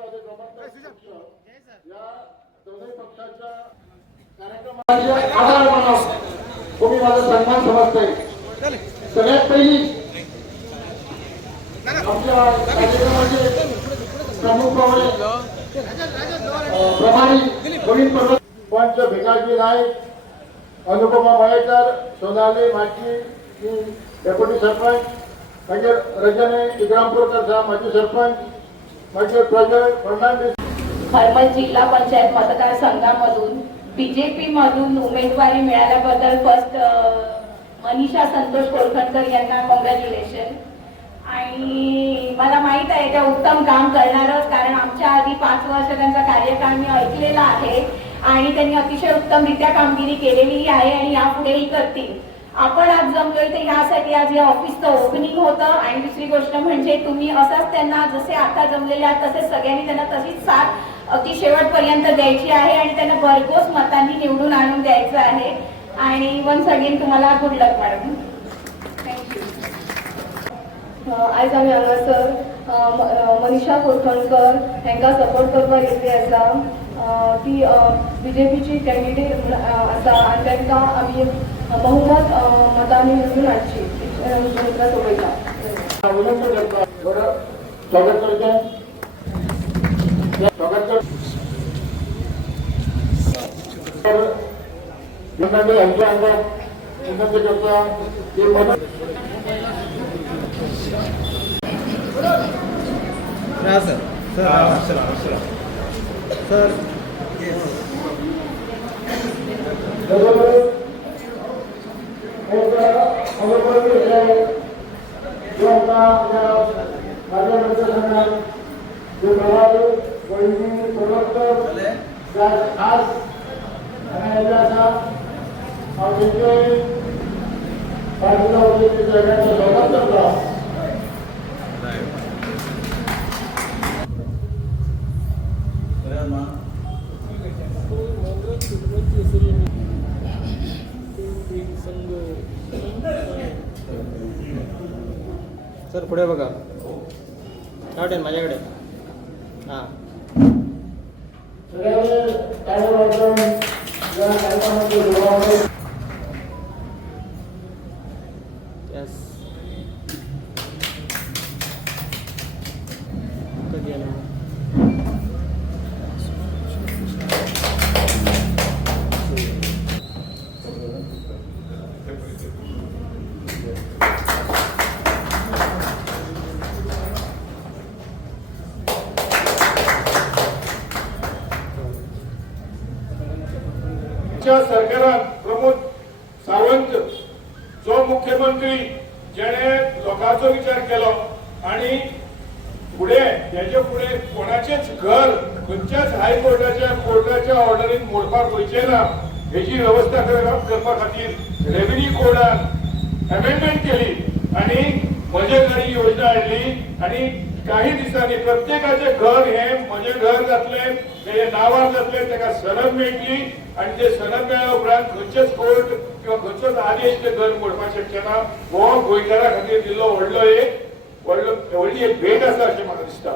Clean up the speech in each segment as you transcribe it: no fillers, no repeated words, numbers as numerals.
राष्ट्रवादी प्रमुख या दोन्ही पक्षाच्या कार्यक्रमाचे आभार मानव तुम्ही माझा सन्मान समजताय। सगळ्यात पहिली आमच्या कार्यक्रमाचे प्रमुख पाहुणे प्रभारी गोविंद पर्वत पंच भिकाजी नाईक, अनुपमा मयेकर, सोनाली माची डेप्युटी सरपंच, माझे रजनी इग्रामपूरकर साहेब माजी सरपंच, माझे प्रजय फर्नांडिस हरमल जिल्हा पंचायत मतदारसंघामधून बीजेपी मधून उमेदवारी मिळाल्याबद्दल फर्स्ट मनीषा संतोष कोलखणकर यांना कॉंग्रॅच्युलेशन। आणि मला माहित आहे त्या उत्तम काम करणारच, कारण आमच्या आधी 5 वर्ष त्यांचा कार्यकाळ मी ऐकलेला आहे आणि त्यांनी अतिशय उत्तमरित्या कामगिरी केलेली आहे आणि यापुढेही करतील। आपण आज जमलोय ते ह्यासाठी, आज या ऑफिसचं ओपनिंग होतं आणि दुसरी गोष्ट म्हणजे तुम्ही असंच त्यांना जसे आता जमलेले आहात तसे सगळ्यांनी त्यांना तशीच साथ अगदी शेवटपर्यंत द्यायची आहे आणि त्यांना भरघोस मतांनी निवडून आणून द्यायचं आहे। आणि वन्स अगेन तुम्हाला गुड लक मॅडम। आयज आमी हांगासर मनीषा कोलखणकर तांकां सपोर्ट करपाक येयल्ली आसा। ती बीजेपीची कॅन्डिडेट आसा आनी तांकां आमी बहुमत मतांनी निवडून हाडची तुमकां सोपयता। स्वागत करते यांच्या अंगात विनंती करता की मदत सर पुढे बघा, चालेल माझ्याकडे। हां यस कधी आलं सरकारान प्रमोद सावंत जो मुख्यमंत्री जेणे लोकांचो विचार केलो आणि पुढे त्याच्या पुढे कोणाचेच घर खंयच्याच हायकोर्टाच्या कोर्टाच्या ऑर्डरीन मोडपाक वयचे ना हेची व्यवस्था करपा खातीर रेव्हेन्यू कोडान अमेंडमेंट केली आणि म्हजे घर ही योजना हाडली आणि काही दिसांनी प्रत्येकाचे घर हे म्हजे घर जातले, तेजे नांवार जातले, ताका सनद मेळटली आणि ते सनद मेळ्ळ्या उपरांत खंयचेच कोर्ट किंवा खंयचोच आदेश ते घर मोडपाक शकचे ना। हो गोंयकारा खातीर दिल्लो व्हडली एक भेट आसा अशें म्हाका दिसता।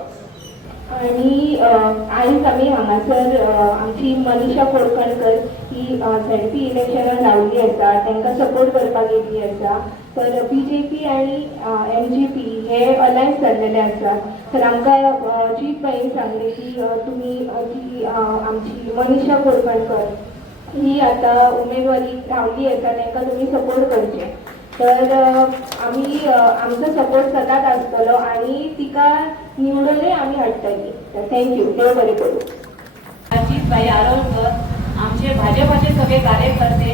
आणि आयज आमी हांगासर आमची मनीषा कोलखणकर ही ZP इलेक्शनाक लावली आसा, तांकां सपोर्ट करपाक येयल्ली आसा। तर बीजेपी आणि MGP हे अलायन्स जाल्लेले आसा। तर आमकां जीत बाईन सांगले की तुमी जी आमची मनीषा कोलखणकर ही आता उमेदवारी लावली आसा तांकां तुमी सपोर्ट करचे। तर आम्ही आमचो सपोर्ट सदांच आसतलो आणि तिका निवडूनय आम्ही हाडटली। तर थँक्यू, देव बरें करूं। अजितभाई आरोलकर आमचे भाजपाचे सगळे कार्यकर्ते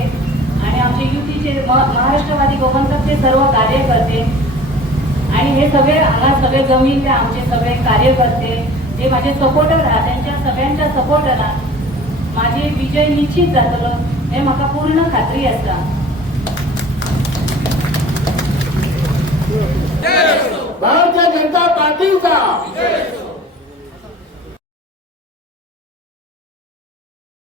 आणि आमचे युतीचे महाराष्ट्रवादी गोमंतकचे सर्व कार्यकर्ते आणि हे सगळे हांगा सगळे जमीन ते आमचे सगळे कार्यकर्ते जे माझे सपोर्टर आहात त्यांच्या सगळ्यांच्या सपोर्टरान माझे विजय निश्चित जातलो हे म्हाका पूर्ण खात्री आसा। भारतीय जनता पार्टीचा